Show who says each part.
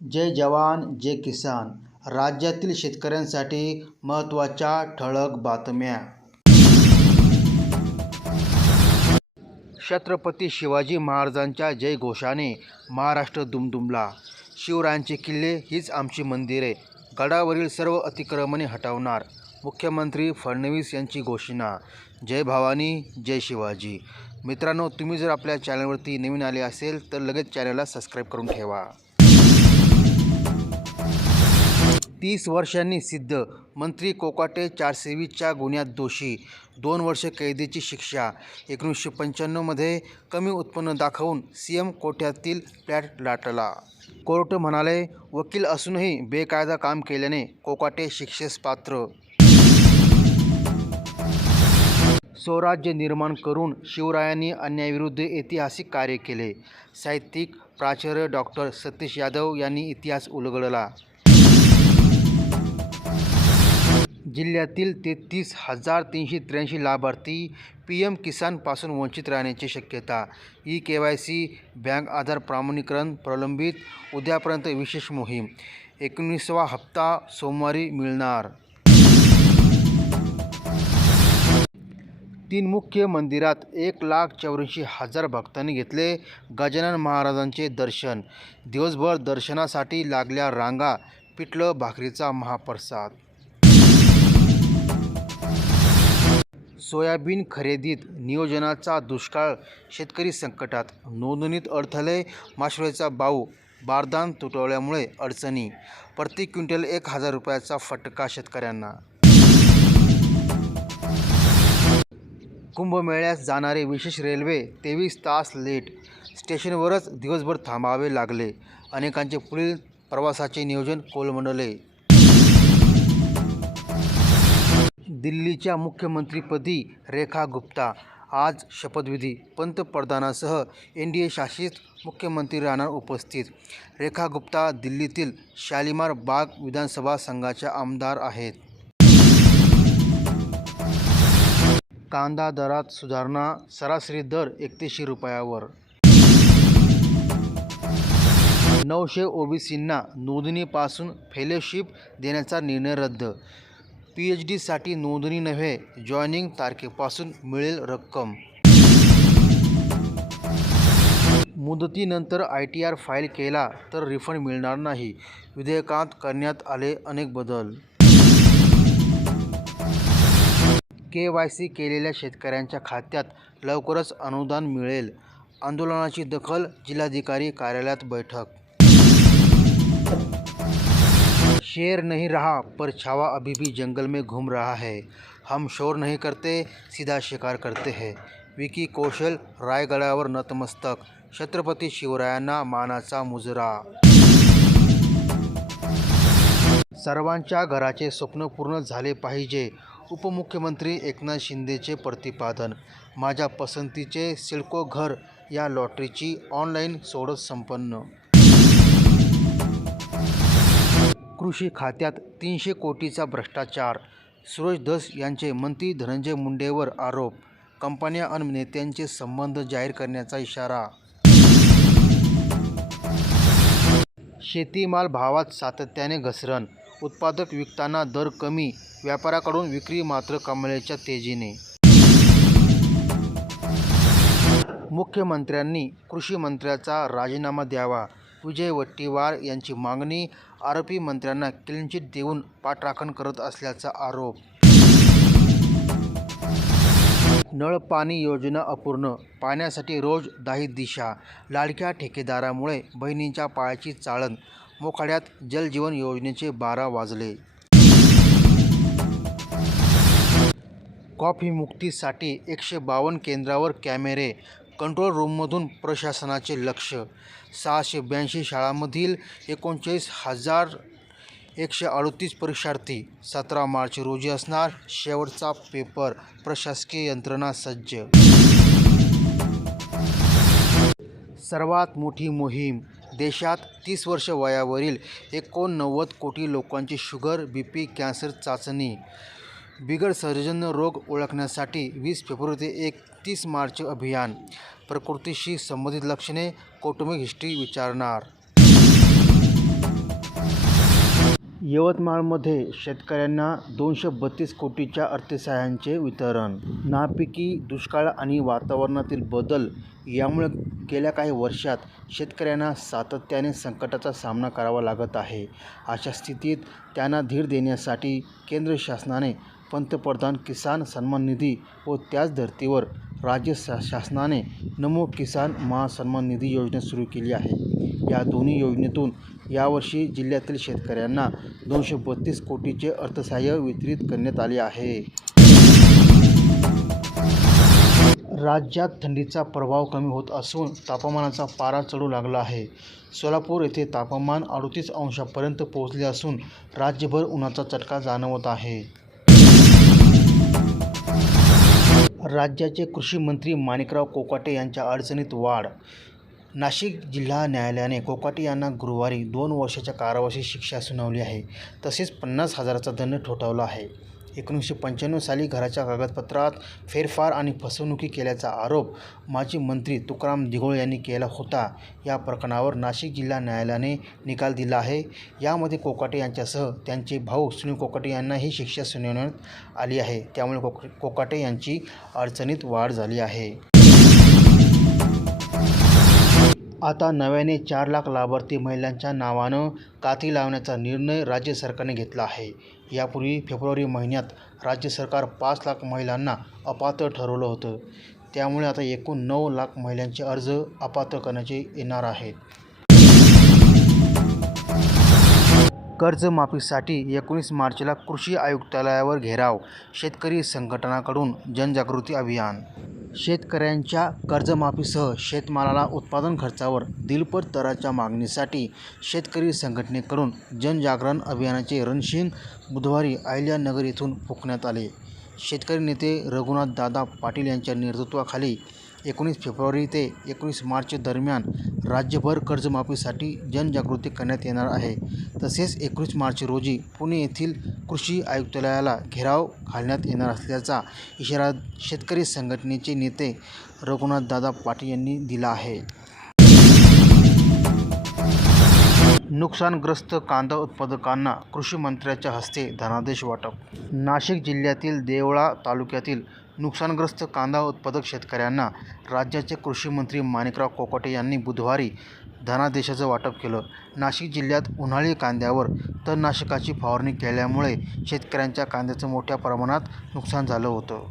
Speaker 1: जय जवान जय किसान. राज्यातील शेतकऱ्यांसाठी महत्त्वाच्या ठळक बातम्या. छत्रपती शिवाजी महाराजांच्या जयघोषाने महाराष्ट्र दुमदुमला. शिवरायांचे किल्ले हीच आमची मंदिरे गडावरील सर्व अतिक्रमणे हटवणार. मुख्यमंत्री फडणवीस यांची घोषणा. जय भवानी जय शिवाजी. मित्रांनो तुम्ही जर आपल्या चॅनलवरती नवीन आले असेल तर लगेच चॅनलला सबस्क्राईब करून ठेवा. तीस वर्षांनी सिद्ध मंत्री कोकाटे चारसेवीच्या गुन्ह्यात दोषी दोन वर्ष कैदेची शिक्षा एकोणीसशे पंच्याण्णवमध्ये कमी उत्पन्न दाखवून सी एम कोट्यातील फ्लॅट लाटला. कोर्ट म्हणाले वकील असूनही बेकायदा काम केल्याने कोकाटे शिक्षेस पात्र स्वराज्य निर्माण करून शिवरायांनी अन्यायाविरुद्ध ऐतिहासिक कार्य केले. साहित्यिक प्राचार्य डॉक्टर सतीश यादव यांनी इतिहास उलगडला. जिल्ह्यातील तेहतीस हजार तीनशे त्र्याऐंशी लाभार्थी पी एम किसानपासून वंचित राहण्याची शक्यता. E K Y C bank Aadhaar प्रमाणीकरण प्रलंबित. उद्यापर्यंत विशेष मोहीम. एकोणीसवा हप्ता सोमवारी मिळणार. तीन मुख्य मंदिरात एक लाख चौऱ्याऐंशी हजार भक्तांनी घेतले गजानन महाराजांचे दर्शन. दिवसभर दर्शनासाठी लागल्या रांगा पिठलं भाकरीचा महाप्रसाद. सोयाबीन खरेदीत नियोजनाचा दुष्काळ. शेतकरी संकटात नोंदणीत अडथळे माशुळेचा बाऊ बारदान तुटवल्यामुळे अडचणी. प्रति क्विंटल एक हजार रुपयाचा फटका शेतकऱ्यांना. कुंभमेळ्यास जाणारे विशेष रेल्वे तेवीस तास लेट. स्टेशनवरच दिवसभर थांबावे लागले. अनेकांचे पुढील प्रवासाचे नियोजन कोलमडले. दिल्लीच्या मुख्यमंत्रीपदी रेखा गुप्ता. आज शपथविधी. पंतप्रधानासह एन डी ए शासित मुख्यमंत्री राहणार उपस्थित. रेखा गुप्ता दिल्लीतील शालिमार बाग विधानसभा संघाच्या आमदार आहेत. कांदा दरात सुधारणा सरासरी दर एकतीसशे रुपयावर. नऊशे ओबीसींना नोंदणीपासून फेलोशिप देण्याचा निर्णय रद्द. पी एच डीसाठी नोंदणी नव्हे जॉईनिंग तारखेपासून मिळेल रक्कम. मुदतीनंतर आय टी आर फाईल केला तर रिफंड मिळणार नाही. विधेयकात करण्यात आले अनेक बदल. के वाय सी केलेल्या शेतकऱ्यांच्या खात्यात लवकरच अनुदान मिळेल. आंदोलनाची दखल जिल्हाधिकारी कार्यालयात बैठक शेर नहीं रहा पर छावा अभी भी जंगल में घूम रहा है। हम शोर नहीं करते सीधा शिकार करते हैं। विकी कौशल रायगडावर नतमस्तक। छत्रपती शिवरायांना मानाचा मुजरा। सर्वांच्या घराचे स्वप्न पूर्ण झाले पाहिजे उपमुख्यमंत्री एकनाथ शिंदेचे प्रतिपादन। माझ्या पसंतीचे सिडको घर या लॉटरीची ऑनलाईन सोडत संपन्न। कृषी खात्यात तीनशे कोटीचा भ्रष्टाचार सुरेश धस यांचे मंत्री धनंजय मुंडेवर आरोप कंपन्या आणि नेत्यांचे संबंध जाहीर करण्याचा इशारा. शेतीमाल भावात सातत्याने घसरण उत्पादक विकताना दर कमी व्यापाऱ्याकडून विक्री मात्र कमालीच्या तेजीने. मुख्यमंत्र्यांनी कृषी मंत्र्याचा राजीनामा द्यावा विजय वट्टीवार यांची मागणी आरोपी मंत्र्यांना क्लीनचिट देऊन पाठराखण करत असल्याचा आरोप. नळपाणी योजना अपूर्ण पाण्यासाठी रोज दाही दिशा लाडक्या ठेकेदारामुळे बहिणींच्या पायाची चाळण मोखाड्यात जलजीवन योजनेचे बारा वाजले. कॉफी मुक्तीसाठी एकशे बावन्न केंद्रावर कॅमेरे कंट्रोल रूममधून प्रशासनाचे लक्ष. सहाशे ब्याऐंशी शाळांमधील एकोणचाळीस हजार एकशे अडतीस परीक्षार्थी सतरा मार्च रोजी असणार शेवटचा पेपर प्रशासकीय यंत्रणा सज्ज. सर्वात मोठी मोहीम देशात तीस वर्ष वयावरील एकोणनव्वद कोटी लोकांची शुगर बी पी कॅन्सर चाचणी. बिगर सर्जन्य रोग ओळखण्यासाठी वीस फेब्रुवारी ते एकतीस मार्च अभियान प्रकृतीशी संबंधित लक्षणे कौटुंबिक हिस्ट्री विचारणार. यवतमाळमध्ये शेतकऱ्यांना दोनशे बत्तीस कोटीच्या अर्थसहाय्यांचे वितरण. नापिकी दुष्काळ आणि वातावरणातील बदल यामुळे गेल्या काही वर्षात शेतकऱ्यांना सातत्याने संकटाचा सामना करावा लागत आहे. अशा स्थितीत त्यांना धीर देण्यासाठी केंद्र शासनाने पंतप्रधान किसान सन्मान निधी व त्याच धर्तीवर राज्य शा शासनाने नमो किसान महासन्मान निधी योजना सुरू केली आहे. या दोन्ही योजनेतून यावर्षी जिल्ह्यातील शेतकऱ्यांना दोनशे बत्तीस कोटीचे अर्थसहाय्य वितरित करण्यात आले आहे. राज्यात थंडीचा प्रभाव कमी होत असून तापमानाचा पारा चढू लागला आहे. सोलापूर येथे तापमान अडतीस अंशापर्यंत पोहोचले असून राज्यभर उन्हाचा चटका जाणवत आहे. राज्याचे कृषी मंत्री माणिकराव कोकाटे यांच्या अडचणीत वाढ. नाशिक जिल्हा न्यायालयाने कोकाटे यांना गुरुवारी दोन वर्षाच्या कारावासाची शिक्षा सुनावली आहे. तसेच पन्नास हजाराचा दंड ठोठावला आहे. एकोणीसशे पंच्याण्णव साली घराच्या कागदपत्रात फेरफार आणि फसवणुकी केल्याचा आरोप माजी मंत्री तुकाराम दिघोळ यांनी केला होता. या प्रकरणावर नाशिक जिल्हा न्यायालयाने निकाल दिला आहे. यामध्ये कोकाटे यांच्यासह त्यांचे भाऊ सुनील कोकाटे यांना ही शिक्षा सुनावण्यात आली आहे. त्यामुळे कोक कोकाटे यांची अडचणीत वाढ झाली आहे. आता नव्याने चार लाख लाभार्थी महिलांच्या नावानं काती लावण्याचा निर्णय राज्य सरकारने घेतला आहे. यापूर्वी फेब्रुवारी महिन्यात राज्य सरकार पाच लाख महिलांना अपात्र ठरवलं होतं. त्यामुळे आता एकूण नऊ लाख महिलांचे अर्ज अपात्र करण्याचे येणार आहेत. कर्जमाफीसाठी एकोणीस मार्चला कृषी आयुक्तालयावर घेराव शेतकरी संघटनाकडून जनजागृती अभियान शेतकऱ्यांच्या कर्जमाफीसह शेतमालाला उत्पादन खर्चावर दिलपट दराच्या मागणीसाठी शेतकरी संघटनेकडून जनजागरण अभियानाचे रणशिंग बुधवारी अहिल्यानगर येथून फुकण्यात आले. शेतकरी नेते रघुनाथ दादा पाटील यांच्या नेतृत्वाखाली एकोणीस फेब्रुवारी ते एकोणीस मार्च दरम्यान राज्यभर कर्जमाफीसाठी जनजागृती करण्यात येणार आहे. तसेच एकोणीस मार्च रोजी पुणे येथील कृषी आयुक्तालयाला घेराव घालण्यात येणार असल्याचा इशारा शेतकरी संघटनेचे नेते रघुनाथदादा पाटील यांनी दिला आहे. नुकसानग्रस्त कांदा उत्पादकांना कृषी मंत्र्याच्या हस्ते धनादेश वाटप. नाशिक जिल्ह्यातील देवळा तालुक्यातील नुकसानग्रस्त कांदा उत्पादक शेतकऱ्यांना राज्याचे कृषी मंत्री माणिकराव कोकाटे यांनी बुधवारी धनादेशाचं वाटप केलं. नाशिक जिल्ह्यात उन्हाळी कांद्यावर तणनाशकाची फवारणी केल्यामुळे शेतकऱ्यांच्या कांद्याचं मोठ्या प्रमाणात नुकसान झालं होतं.